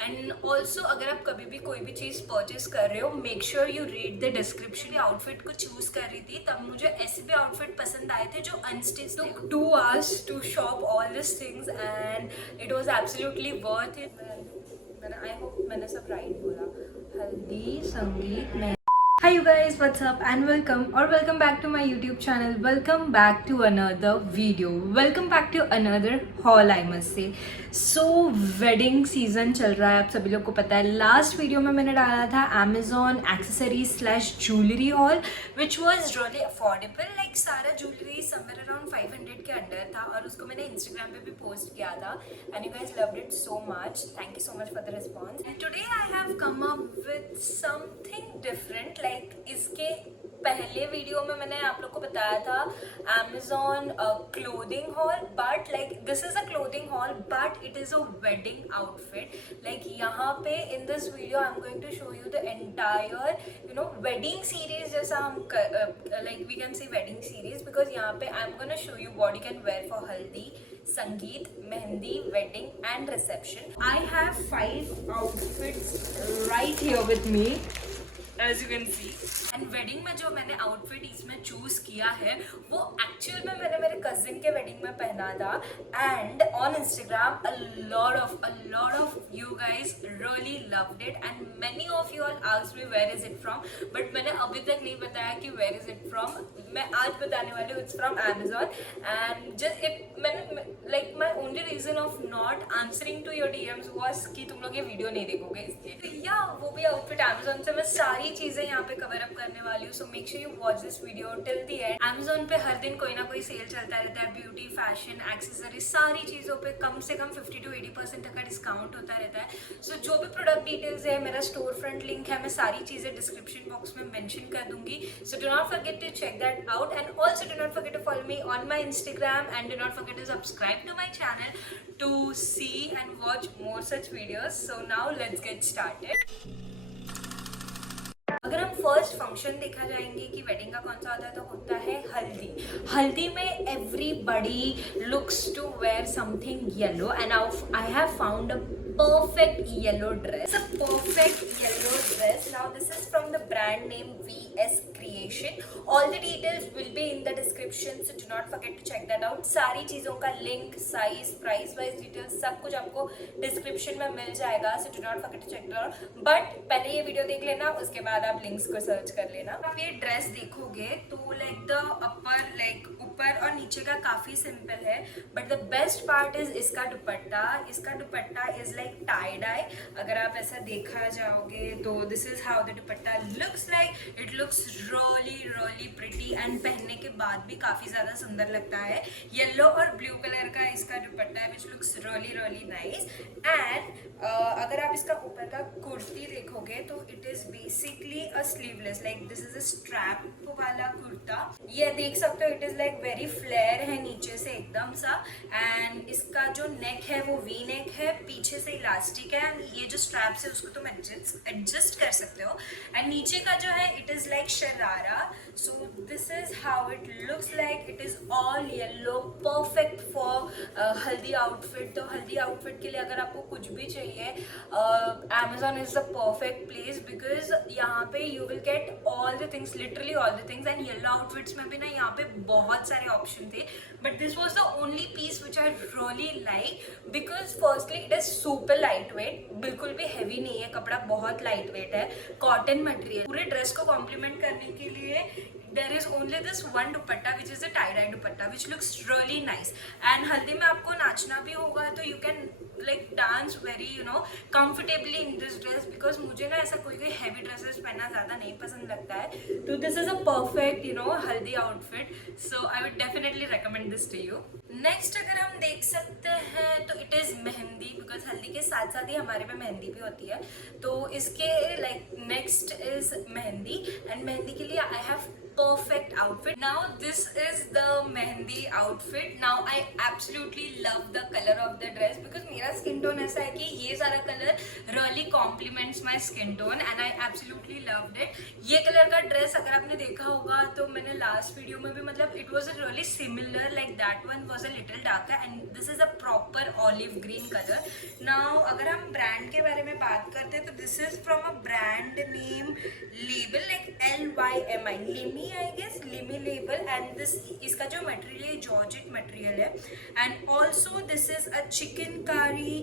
And also अगर आप कभी भी कोई भी चीज़ परचेज कर रहे हो, make sure you read the description. Outfit को चूज कर रही थी तब मुझे ऐसे भी आउटफिट पसंद आए थे जो अनस्टिच थे। 2 hours to shop all this things and it was absolutely worth it. मैंने आई होप मैंने सब राइट बोला। हल्दी संगीत में Hi you guys, what's up and welcome back to my YouTube channel. Welcome back to another video. Welcome back to another haul, I must say. So wedding season चल रहा है, आप सभी लोग को पता है। लास्ट वीडियो में मैंने डाला था Amazon accessories slash jewelry haul which was really affordable. Like सारा jewelry somewhere around 500 के अंडर था और उसको मैंने Instagram पे भी पोस्ट किया था and you guys loved it so much. Thank you so much for the response. And today I have come up with something different. Like इसके पहले वीडियो में मैंने आप लोग को बताया था Amazon clothing haul, but like this is a clothing haul but it is a wedding outfit. Like यहाँ पे in this video I'm going to show you the entire wedding series जैसा हम like we can say wedding series because यहाँ पे I'm gonna show you what you can wear for haldi, संगीत, mehndi, wedding and reception. I have 5 outfits right here with me. As you can see. And wedding में जो मैंने आउटफिट इसमें चूज किया है वो एक्चुअल में मैंने मेरे कजिन के वेडिंग में पहना था and on Instagram a lot of you guys really loved it and many of you all asked me where is it from, but मैंने अभी तक नहीं बताया कि where is it from. मैं आज बताने वाली हूँ it's from Amazon and just it मैंने like my only reason of not answering to your DMs was कि तुम लोग ये वीडियो नहीं देखोगे इसलिए। तो या वो भी आउटफिट Amazon से मैं सारी चीजें यहाँ पे कवर अप करने वाली हूँ, so make sure you watch this video till the end. Amazon पे हर दिन कोई ना कोई सेल चलता रहता है, ब्यूटी, फैशन, एक्सेसरीज, सारी चीजों पे कम से कम 50 to 80% तक का डिस्काउंट होता रहता है। सो जो भी प्रोडक्ट डिटेल्स है, मेरा स्टोर फ्रंट लिंक है, मैं सारी चीजें डिस्क्रिप्शन बॉक्स में मेंशन कर दूंगी। So do not forget to check that out and also do not forget to follow me on my Instagram and do not forget to subscribe to my channel to see and watch more such videos. So now let's get started. अगर हम first function देखा जाएंगे कि वेडिंग का कौन सा होता है तो होता है हल्दी। हल्दी में everybody looks to wear something yellow and I have found a perfect yellow dress. It's a perfect yellow dress. Now this is from the brand name VS Creation. All the details will be in the description, so do not forget to check that out. सारी चीजों का link, size, price wise details सब कुछ आपको डिस्क्रिप्शन में मिल जाएगा, so do not forget to check that out. But पहले ये वीडियो देख लेना, उसके बाद आप लिंक्स को सर्च कर लेना। आप ये ड्रेस देखोगे तो लाइक द अपर लाइक ऊपर और नीचे का काफी सिंपल है, but the best part is इसका दुपट्टा। इसका dupatta is like tie dye. अगर आप ऐसा देखा जाओगे तो this is how the dupatta looks like. It looks really pretty and पहनने के बाद भी काफी ज्यादा सुंदर लगता है। येलो और ब्लू कलर का इसका दुपट्टा है which looks really nice. And अगर आप इसका ऊपर का कुर्ती देखोगे तो it is basically a sleeveless, like this is a strap वाला कुर्ता। ये देख सकते हो it is like very flare है नीचे से एकदम सा, एंड इसका जो नेक है वो वी नेक है, पीछे से इलास्टिक है एंड ये जो स्ट्रैप्स है उसको तुम एडजस्ट कर सकते हो। एंड नीचे का जो है it is like sharara. So this is how it looks like. It is all yellow, perfect for हल्दी आउटफिट। तो हल्दी आउटफिट के लिए अगर आपको कुछ भी चाहिए, Amazon is the perfect place because यहाँ पे you will get all the things, literally all the things. and yellow outfits में भी ना यहाँ पे बहुत सारे ऑप्शन थे, but this was the only piece which I really like because firstly it is super light weight, बिल्कुल भी हैवी नहीं है, कपड़ा बहुत लाइट वेट है, कॉटन मटेरियल। पूरे ड्रेस को कॉम्प्लीमेंट करने के लिए there is only this one dupatta which is a tie-dye dupatta which looks really nice. and हल्दी में आपको नाचना भी होगा तो you can like dance very comfortably in this dress because मुझे ना ऐसा कोई heavy dresses पहनना ज़्यादा नहीं पसंद लगता है। तो this is a perfect हल्दी outfit, so I would definitely recommend this to you. Next अगर हम देख सकते हैं तो इट इज़ मेहंदी, बिकॉज हल्दी के साथ साथ ही हमारे पे मेहंदी भी होती है। तो इसके लाइक नेक्स्ट इज मेहंदी एंड मेहंदी के लिए I have perfect outfit. Now this is the mehendi outfit. Now I absolutely love the color of the dress because मेरा skin tone ऐसा है कि ये सारा color really complements my skin tone and I absolutely loved it. ये कलर का ड्रेस अगर आपने देखा होगा तो मैंने लास्ट वीडियो में भी मतलब it was really similar like that one was was a little darker and this is a proper olive green color. Now अगर हम brand के बारे में बात करते हैं तो this is from a brand name label like LYMI, Limi I guess, Limi label, and this इसका जो material है georgette material है, and also this is a chicknकारी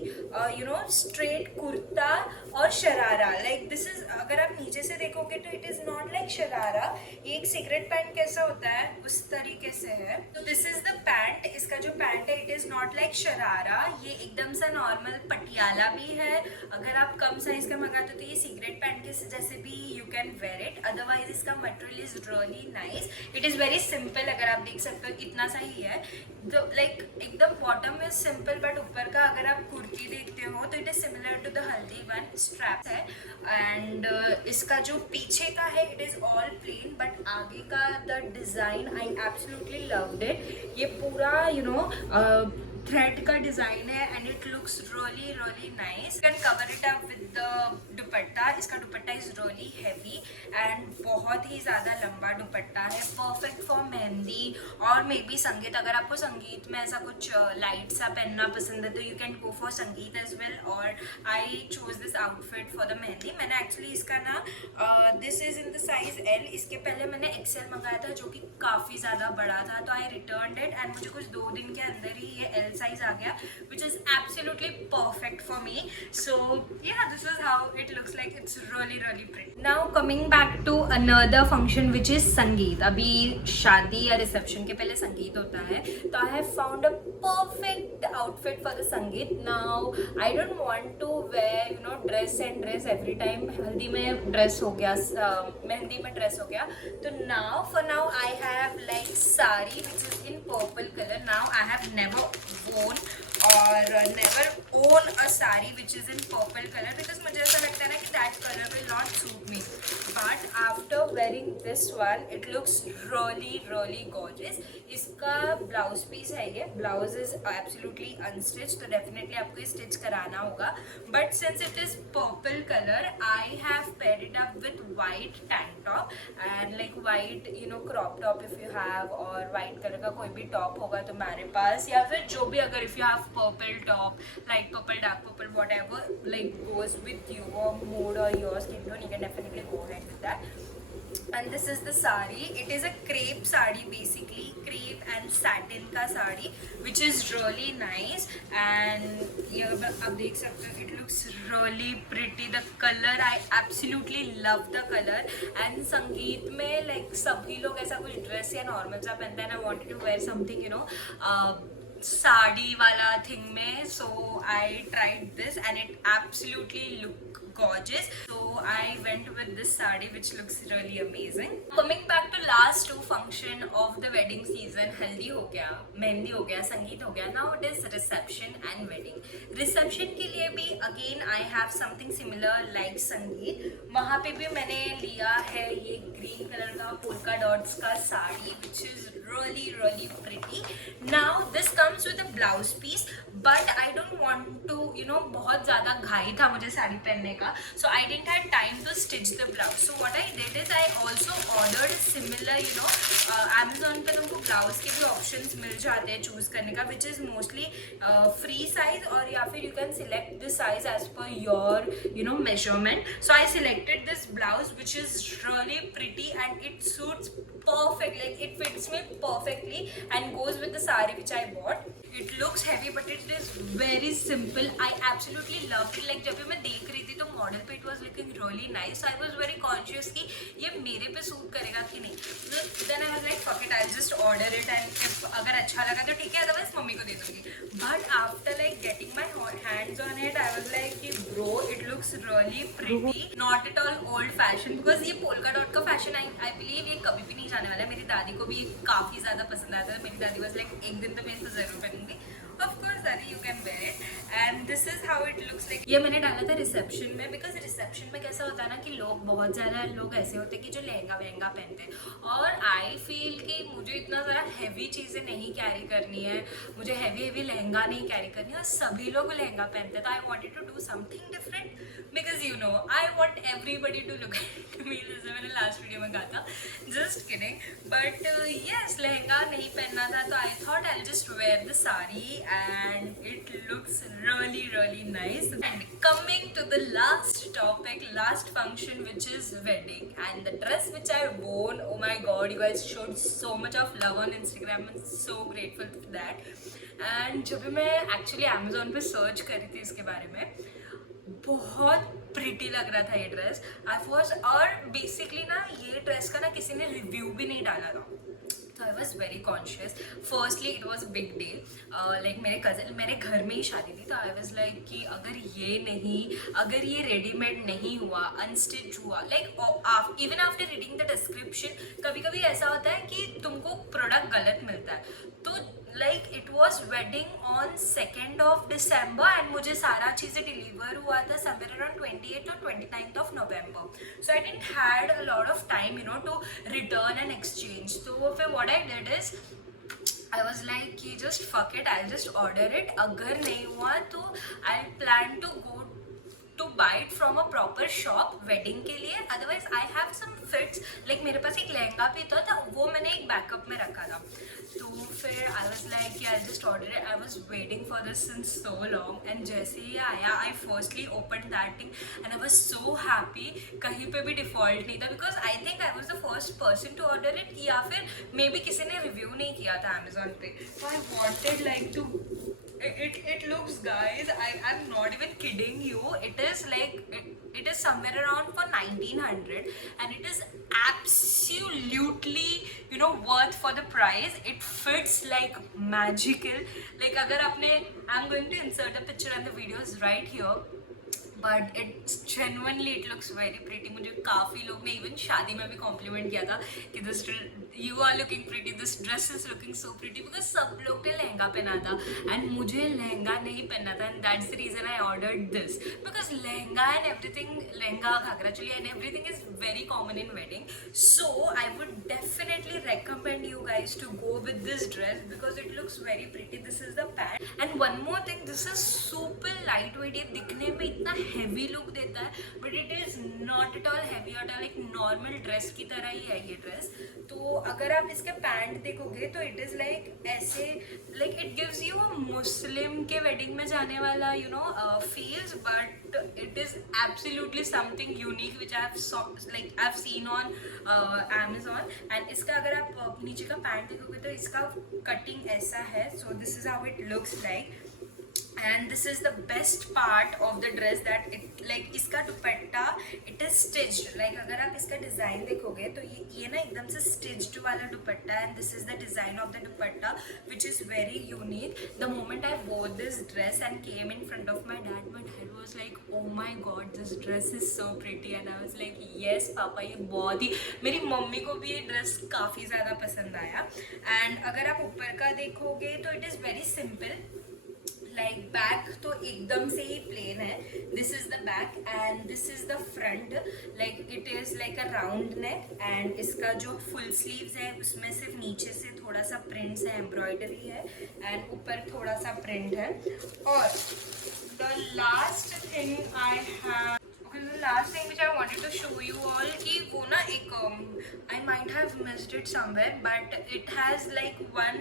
straight kurta और शरारा. Like this is, अगर आप नीचे से देखोगे तो it is not like sharara, ये एक सिगरेट पैंट कैसा होता है उस तरीके से है. तो दिस इज द पैंट, इसका जो पैंट है it is not like sharara, ये एकदम सा नॉर्मल पटियाला भी है. अगर आप कम साइज का मंगाते हो तो ये सिगरेट पैंट के जैसे भी you can wear it. Otherwise इसका material is really nice. It is very simple, अगर आप देख सकते हो इतना सा ही है. तो लाइक एकदम बॉटम इज सिंपल बट ऊपर का अगर आप कुर्ती देखते हो तो it is similar to the haldi one. Strap है एंड इसका जो पीछे का है it is all plain but आगे का the design I absolutely loved it. ये पूरा थ्रेड का डिजाइन है and it looks really really nice. Can cover it up with the dupatta. इसका dupatta is really heavy and बहुत ही ज़्यादा लंबा दुपट्टा है, परफेक्ट फॉर मेहंदी और मे बी संगीत. अगर आपको संगीत में ऐसा कुछ लाइट सा पहनना पसंद है तो यू कैन गो फॉर संगीत एज वेल. और I choose this outfit for the mehndi. मैंने एक्चुअली इसका ना this is in the size L. इसके पहले मैंने एक्सेल मंगाया था जो कि काफ़ी ज़्यादा बड़ा था तो आई रिटर्न इट एंड मुझे कुछ 2 दिन के अंदर ही ये एल साइज आ गया which is absolutely perfect for me. So yeah, this is how it looks like. It's really really pretty. Now coming back to another function which is संगीत. अभी शादी या रिसेप्शन के पहले संगीत होता है तो I have found a perfect outfit for the संगीत. Now I don't want to wear dress and dress every time. हल्दी में ड्रेस हो गया, मेहंदी में ड्रेस हो गया. तो now for now I have like sari which is in purple color. Now I have never worn or never own a sari which is in purple color because मुझे ऐसा लगता है ना कि that color will not suit me. But after wearing this one it looks really really gorgeous. इसका blouse piece है, ये blouse is absolutely unstitch तो डेफिनेटली आपको स्टिच कराना होगा. But since it is purple colour I have paired it up with white tank top and like white crop top if you have, और white colour का कोई भी टॉप होगा तो मेरे पास, या फिर जो भी अगर if you have purple top light purple dark purple whatever like goes with your mood और your skin tone, you can definitely go ahead with that. And this is the sari. It is a crepe sari basically, crepe and satin का sari which is really nice. And ये आप देख सकते हो it looks really pretty. The color I absolutely love the color. And संगीत में like सभी लोग ऐसा कुछ ड्रेस या नॉर्मल सा पहनते हैं. I wanted to wear something sari वाला थिंग में, so I tried this and it absolutely looked gorgeous. So I went with this saree which looks really amazing. Coming back to last 2 function of the wedding season, हल्दी हो गया, मेहंदी हो गया, संगीत हो गया. Now it is reception and wedding. Reception के लिए भी again I have something similar like संगीत. वहाँ पे भी मैंने लिया है ये green color का polka dots का sari which is really really pretty. Now this comes with a blouse piece but I don't want to बहुत ज़्यादा घाई था मुझे साड़ी पहनने का, so I didn't have time to stitch the blouse. So what I did is I also ordered similar Amazon पे तुमको ब्लाउज के भी ऑप्शंस मिल जाते हैं चूज करने का which is mostly free size, और या फिर you can select the size as per your measurement. So I selected this blouse which is really pretty and it suits perfect, like it fits me perfectly and goes with the sari which I bought. It looks heavy but it is very simple. I absolutely loved it. Like जब भी मैं देख रही थी तो मॉडल पे it was looking really nice. I was very conscious कि ये मेरे पे सूट करेगा कि नहीं. Then I was like fuck it, I'll just order it and if अगर अच्छा लगा तो ठीक है, otherwise मम्मी को दे दूँगी. But after like getting my hands on it, I was like कि bro, it looks really pretty. Not at all old fashioned because ये polka dot का fashion I believe ये कभी भी नहीं जाने वाला है. मेरी दादी को भी काफ़ी ज़्यादा पसंद आता है. मेरी दादी was like एक दिन तो मैं इसको ज़रूर पहनूंगी. Of course, Dani, you can wear it. And this is how it looks like. ये मैंने डाला था रिसेप्शन में, बिकॉज रिसेप्शन में कैसा होता है ना कि लोग बहुत ज़्यादा लोग ऐसे होते हैं कि जो लहंगा वहंगा पहनते हैं, और आई फील कि मुझे इतना ज़्यादा हैवी चीज़ें नहीं कैरी करनी है, मुझे हैवी लहंगा नहीं कैरी करनी है, और सभी लोग लहंगा पहनते हैं, तो I wanted to do something different, because you know I want everybody to look at me, जैसे मैंने लास्ट वीडियो में कहा था, just kidding, but yes lehenga नहीं पहनना था, तो I thought I just wear the sari and it looks really nice. And coming to the last topic, last function, which is wedding, and the dress which I wore, oh my god, you guys showed so much of love on Instagram. I'm so grateful for that. And जब भी मैं actually Amazon पे सर्च कर रही थी इसके बारे में, बहुत प्रिटी लग रहा था ये ड्रेस. आई वॉज, और बेसिकली ना ये ड्रेस का ना किसी ने रिव्यू भी नहीं डाला था, तो I was very conscious. Firstly it was big day, like मेरे घर में ही शादी थी, तो आई वॉज लाइक कि अगर ये रेडीमेड नहीं हुआ, अनस्टिच हुआ, like even after reading the description, कभी कभी ऐसा होता है कि तुमको प्रोडक्ट गलत मिलता है, तो like it was wedding on 2nd of December and मुझे सारा चीज़ें डिलीवर हुआ था somewhere around 28th or 29th of November. So I didn't had a lot of time, you know, to return and exchange. So फिर what I did is I was like कि just fuck it, I'll just order it. अगर नहीं हुआ तो I'll plan to go to buy it from a proper shop wedding के लिए. Otherwise I have some fits, like मेरे पास एक लहंगा भी था वो मैंने एक बैकअप में रखा था, तो फिर I was like कि I'll just order it. I was waiting for this since so long, and जैसे ही आया I firstly opened that thing and I was so happy. कहीं पे भी default नहीं था, because I think I was the first person to order it, या फिर may be किसी ने review नहीं किया था Amazon पे, so I wanted like to it looks, guys, I'm not even kidding you, it is like it is somewhere around for 1900 and it is absolutely, you know, worth for the price. It fits like magical, like अगर आपने, I'm going to insert a picture and the videos right here, but it's genuinely it looks very pretty. मुझे काफ़ी लोग ने इवन शादी में भी कॉम्प्लीमेंट किया था कि this you are looking pretty, this dress is looking so pretty, because सब लोग ने लहंगा पहना था एंड मुझे लहंगा नहीं पहनना था, and that's the reason I ordered this, because lehenga and everything, lehenga ghagra choli and everything is very common in wedding. So I would definitely recommend you guys to go with this dress because it looks very pretty. This is the pant, and one more thing, this is super lightweight. ये दिखने में इतना heavy look देता है, but it is not at all heavy at all, एक normal dress की तरह ही है ये ड्रेस. तो अगर आप इसके पैंट देखोगे तो इट इज लाइक ऐसे, like it gives you a Muslim के वेडिंग में जाने वाला, you know, feels, but it is absolutely something unique which I have seen on Amazon. एंड इसका अगर आप नीचे का पैंट देखोगे तो इसका कटिंग ऐसा है, so this is how it looks like. And this is the best part of the dress that it, like इसका दुपट्टा it is stitched, like अगर आप इसका डिज़ाइन देखोगे तो ये ना एकदम से stitched वाला दुपट्टा, and this is the design of the dupatta which is very unique. The moment I wore this dress and came in front of my dad was like, oh my god, this dress is so pretty, and I was like, yes पापा, ये बहुत ही, मेरी मम्मी को भी ये ड्रेस काफ़ी ज़्यादा पसंद आया. एंड अगर आप ऊपर का देखोगे तो it is very simple, like back तो एकदम से ही प्लेन है. This is the back and this is the front, like it is like a round neck, and इसका जो फुल स्लीव्स है उसमें सिर्फ नीचे से थोड़ा सा प्रिंट्स है, एम्ब्रॉयडरी है, एंड ऊपर थोड़ा सा प्रिंट है. और the last thing I have, the last thing which I wanted to show you all कि वो ना एक I might have missed it somewhere, but it has like one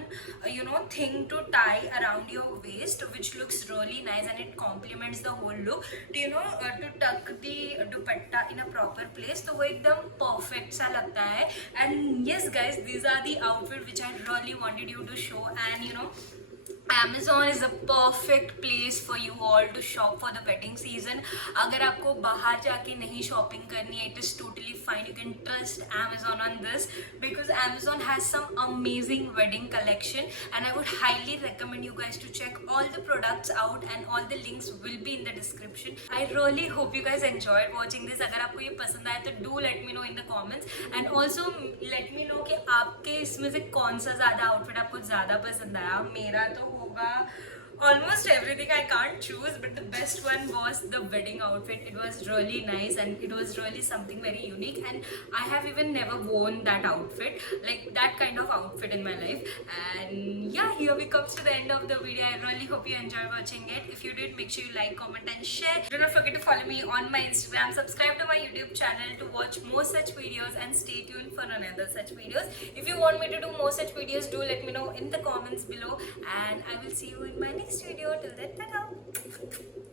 you know thing to tie around your waist which looks really nice and it complements the whole look. To, you know, to tuck the dupatta in a proper place, तो वो एकदम perfect सा लगता है. And yes guys, these are the outfit which I really wanted you to show, and you know, Amazon is a perfect place for you all to shop for the wedding season. अगर आपको बाहर जाके नहीं शॉपिंग करनी है, it is totally fine. You can trust Amazon on this because Amazon has some amazing wedding collection, and I would highly recommend you guys to check all the products out, and all the links will be in the description. I really hope you guys enjoyed watching this. अगर आपको ये पसंद आया तो do let me know in the comments, and also let me know कि आपके इसमें से कौन सा ज़्यादा आउटफिट आपको ज़्यादा पसंद आया. मेरा तो होगा almost everything. I can't choose, but the best one was the wedding outfit. It was really nice and it was really something very unique, and I have even never worn that outfit, like that kind of outfit in my life. And yeah, here we comes to the end of the video. I really hope you enjoyed watching it. If you did, make sure you like, comment and share. Do not forget to follow me on my Instagram, subscribe to my YouTube channel to watch more such videos, and stay tuned for another such videos. If you want me to do more such videos, do let me know in the comments below, and I will see you in my next video. Till then, ta-ta!